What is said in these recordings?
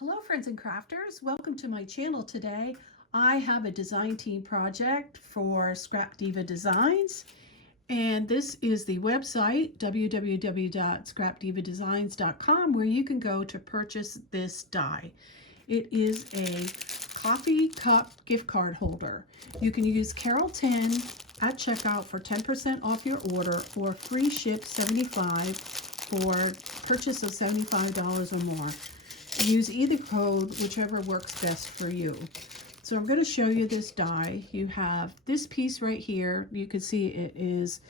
Hello friends and crafters, welcome to my channel today. I have a design team project for Scrap Diva Designs, and this is the website www.scrapdivadesigns.com where you can go to purchase this die. It is a coffee cup gift card holder. You can use Carol 10 at checkout for 10% off your order or free ship 75 for purchase of $75 or more. Use either code, whichever works best for you. So I'm going to show you this die. You have this piece right here. You can see it is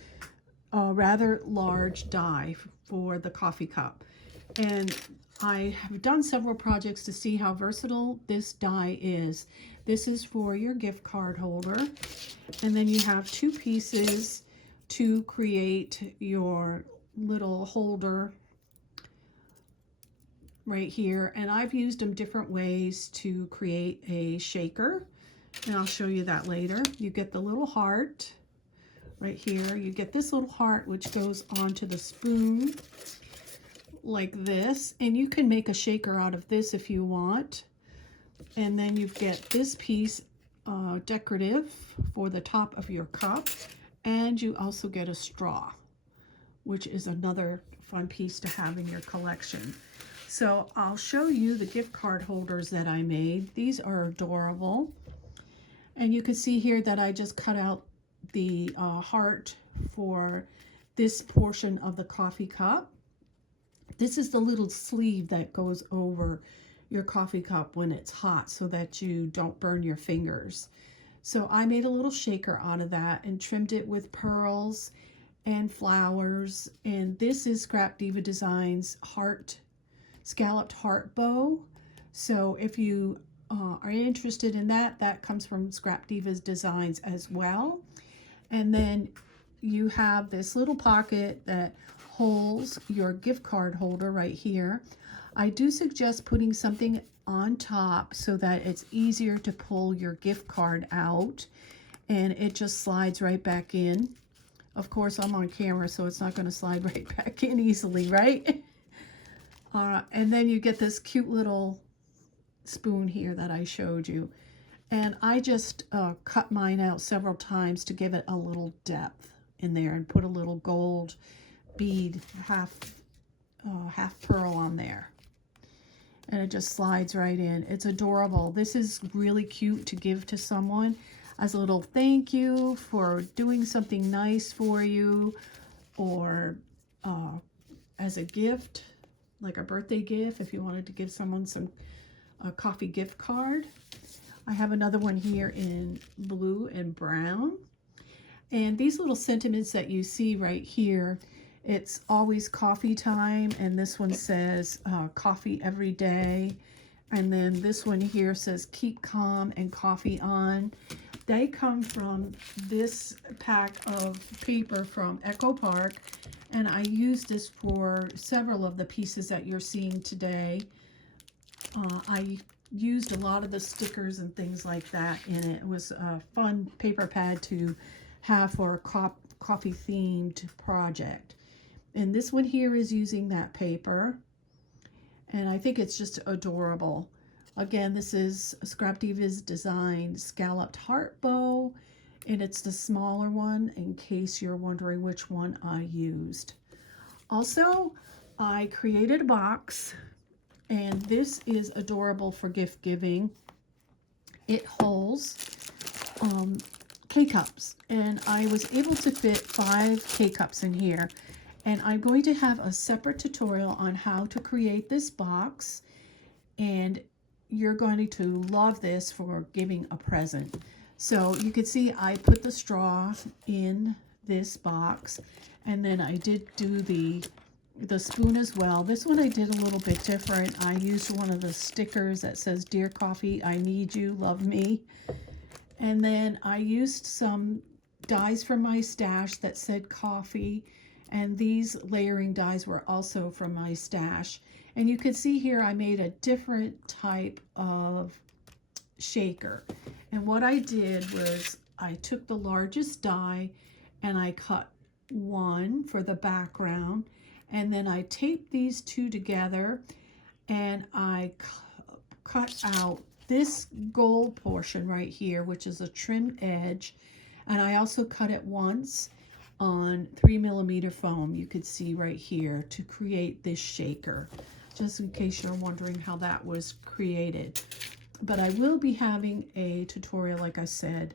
a rather large die for the coffee cup. And I have done several projects to see how versatile this die is. This is for your gift card holder. And then you have two pieces to create your little holder right here, and I've used them different ways to create a shaker, and I'll show you that later. You get the little heart right here. You get this little heart which goes onto the spoon like this, and you can make a shaker out of this if you want. And then you get this piece decorative for the top of your cup, and you also get a straw, which is another fun piece to have in your collection. So I'll show you the gift card holders that I made. These are adorable. And you can see here that I just cut out the heart for this portion of the coffee cup. This is the little sleeve that goes over your coffee cup when it's hot so that you don't burn your fingers. So I made a little shaker out of that and trimmed it with pearls and flowers. And this is Scrap Diva Designs scalloped heart bow. So if you are interested in that, that comes from Scrap Diva's Designs as well. And then you have this little pocket that holds your gift card holder right here. I do suggest putting something on top so that it's easier to pull your gift card out, and it just slides right back in. Of course, I'm on camera, so it's not going to slide right back in easily, right? And then you get this cute little spoon here that I showed you. And I just cut mine out several times to give it a little depth in there and put a little gold bead, half pearl on there. And it just slides right in. It's adorable. This is really cute to give to someone as a little thank you for doing something nice for you, or as a gift, like a birthday gift, if you wanted to give someone a coffee gift card. I have another one here in blue and brown. And these little sentiments that you see right here, it's always coffee time, and this one says coffee every day. And then this one here says keep calm and coffee on. They come from this pack of paper from Echo Park, and I used this for several of the pieces that you're seeing today. I used a lot of the stickers and things like that in it. It was a fun paper pad to have for a coffee themed project. And this one here is using that paper, and I think it's just adorable. Again, this is Scrap Diva's Design scalloped heart bow, and it's the smaller one in case you're wondering which one I used. Also, I created a box, and this is adorable for gift giving. It holds K-cups, and I was able to fit 5 K-cups in here. And I'm going to have a separate tutorial on how to create this box, and you're going to love this for giving a present. So you can see I put the straw in this box, and then I did do the spoon as well. This one I did a little bit different. I used one of the stickers that says Dear Coffee, I need you, love me. And then I used some dies from my stash that said coffee, and these layering dies were also from my stash. And you can see here I made a different type of shaker. And what I did was I took the largest die and I cut one for the background, and then I taped these two together, and I cut out this gold portion right here, which is a trimmed edge, and I also cut it once on 3mm foam, you could see right here, to create this shaker, just in case you're wondering how that was created. But I will be having a tutorial, like I said,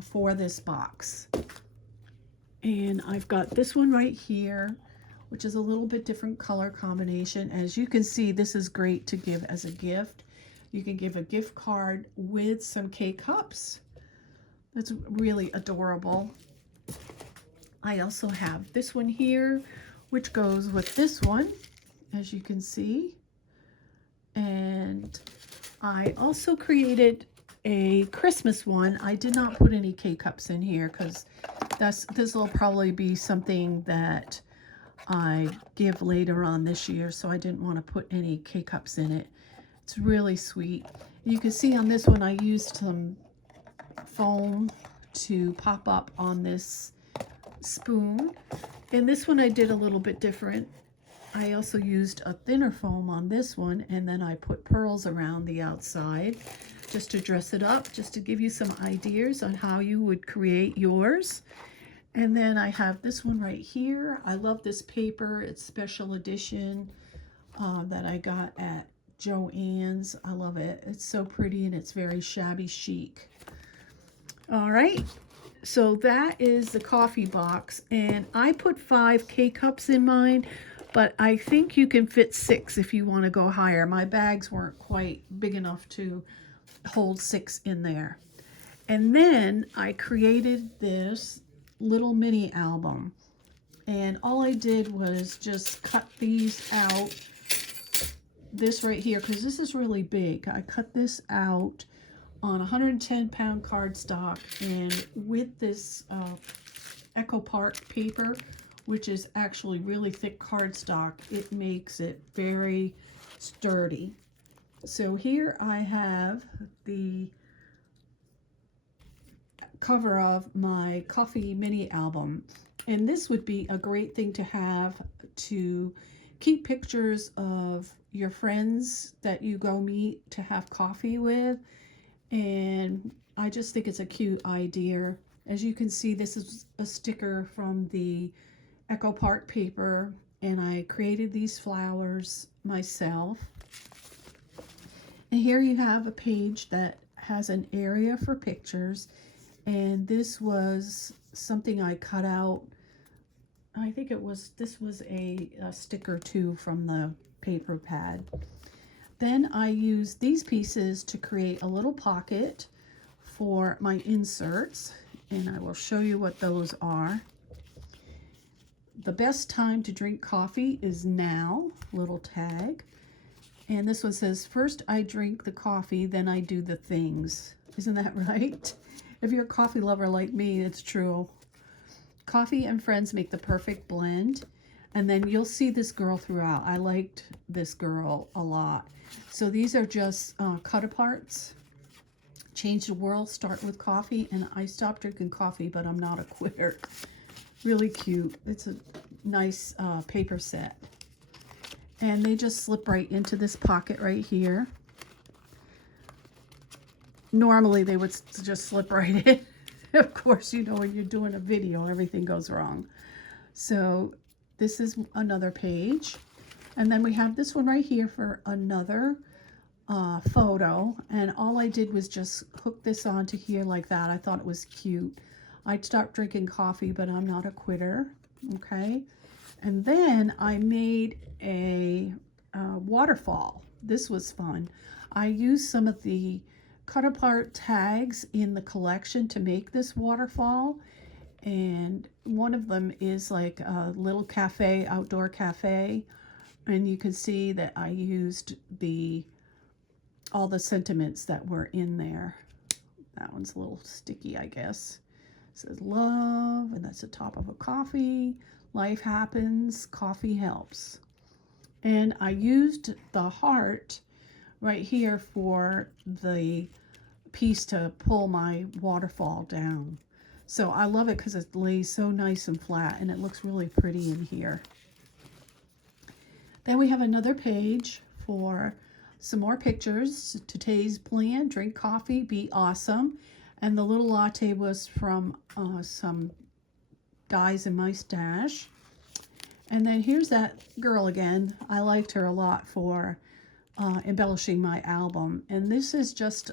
for this box. And I've got this one right here, which is a little bit different color combination. As you can see, this is great to give as a gift. You can give a gift card with some K-Cups. That's really adorable. I also have this one here, which goes with this one, as you can see. And I also created a Christmas one. I did not put any K-Cups in here because this will probably be something that I give later on this year, so I didn't want to put any K-Cups in it. It's really sweet. You can see on this one I used some foam to pop up on this spoon. And this one I did a little bit different. I also used a thinner foam on this one, and then I put pearls around the outside just to dress it up, just to give you some ideas on how you would create yours. And then I have this one right here. I love this paper. It's special edition that I got at Joann's. I love it. It's so pretty and it's very shabby chic. All right, so that is the coffee box, and I put 5 K-Cups in mine, but I think you can fit 6 if you want to go higher. My bags weren't quite big enough to hold 6 in there. And then I created this little mini album, and all I did was just cut these out, this right here, because this is really big. I cut this out on 110-pound cardstock, and with this Echo Park paper, which is actually really thick cardstock, it makes it very sturdy. So here I have the cover of my coffee mini album, and this would be a great thing to have to keep pictures of your friends that you go meet to have coffee with. And I just think it's a cute idea. As you can see, this is a sticker from the Echo Park paper, and I created these flowers myself. And here you have a page that has an area for pictures, and this was something I cut out. I think this was a sticker too from the paper pad. Then I used these pieces to create a little pocket for my inserts, and I will show you what those are. The best time to drink coffee is now, little tag. And this one says, first I drink the coffee, then I do the things. Isn't that right? If you're a coffee lover like me, it's true. Coffee and friends make the perfect blend. And then you'll see this girl throughout. I liked this girl a lot. So these are just cut aparts. Change the world, start with coffee. And I stopped drinking coffee, but I'm not a quitter. Really cute. It's a nice paper set. And they just slip right into this pocket right here. Normally they would just slip right in. Of course, you know, when you're doing a video, everything goes wrong. So this is another page. And then we have this one right here for another photo. And all I did was just hook this onto here like that. I thought it was cute. I'd stopped drinking coffee, but I'm not a quitter. Okay. And then I made a waterfall. This was fun. I used some of the cut apart tags in the collection to make this waterfall, and one of them is like a little cafe, outdoor cafe, and you can see that I used all the sentiments that were in there. That one's a little sticky, I guess. It says love, and that's the top of a coffee. Life happens, coffee helps. And I used the heart right here for the piece to pull my waterfall down. So I love it because it lays so nice and flat, and it looks really pretty in here. Then we have another page for some more pictures. Today's plan: drink coffee, be awesome. And the little latte was from some dies in my stash. And then here's that girl again. I liked her a lot for embellishing my album. And this is just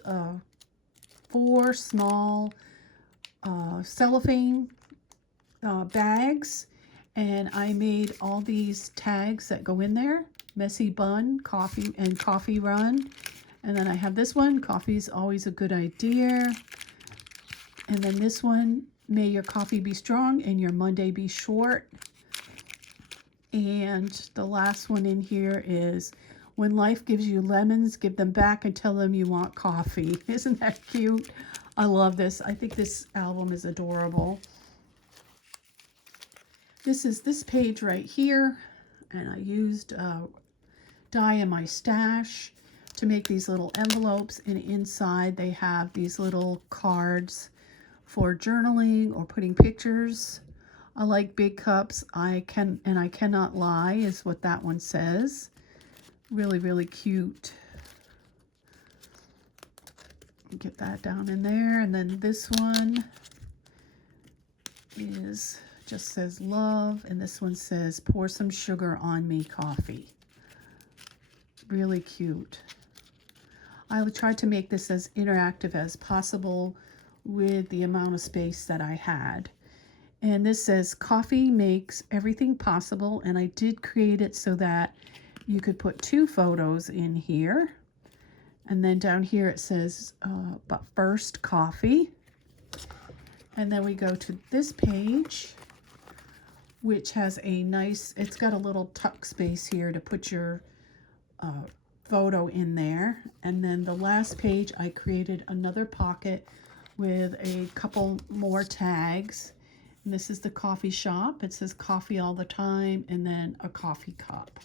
4 small cellophane bags, and I made all these tags that go in there: messy bun, coffee, and coffee run. And then I have this one: coffee's always a good idea. And then this one: may your coffee be strong and your Monday be short. And the last one in here is: when life gives you lemons, give them back and tell them you want coffee. Isn't that cute? I love this. I think this album is adorable. This is this page right here, and I used die in my stash to make these little envelopes, and inside they have these little cards for journaling or putting pictures. I like big cups. I cannot lie is what that one says. Really, really cute. Get that down in there. And then this one is just says love, and this one says pour some sugar on me coffee. Really cute. I tried to make this as interactive as possible with the amount of space that I had. And this says coffee makes everything possible, and I did create it so that you could put 2 photos in here. And then down here it says but first coffee. And then we go to this page, which has a nice, it's got a little tuck space here to put your photo in there. And then the last page, I created another pocket with a couple more tags. And this is the coffee shop. It says coffee all the time, and then a coffee cup.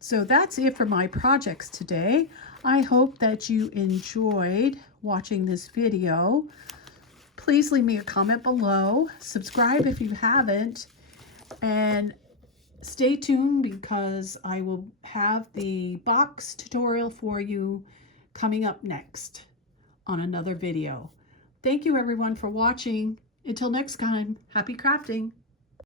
So that's it for my projects today. I hope that you enjoyed watching this video. Please leave me a comment below. Subscribe if you haven't. And stay tuned, because I will have the box tutorial for you coming up next on another video. Thank you everyone for watching. Until next time, happy crafting.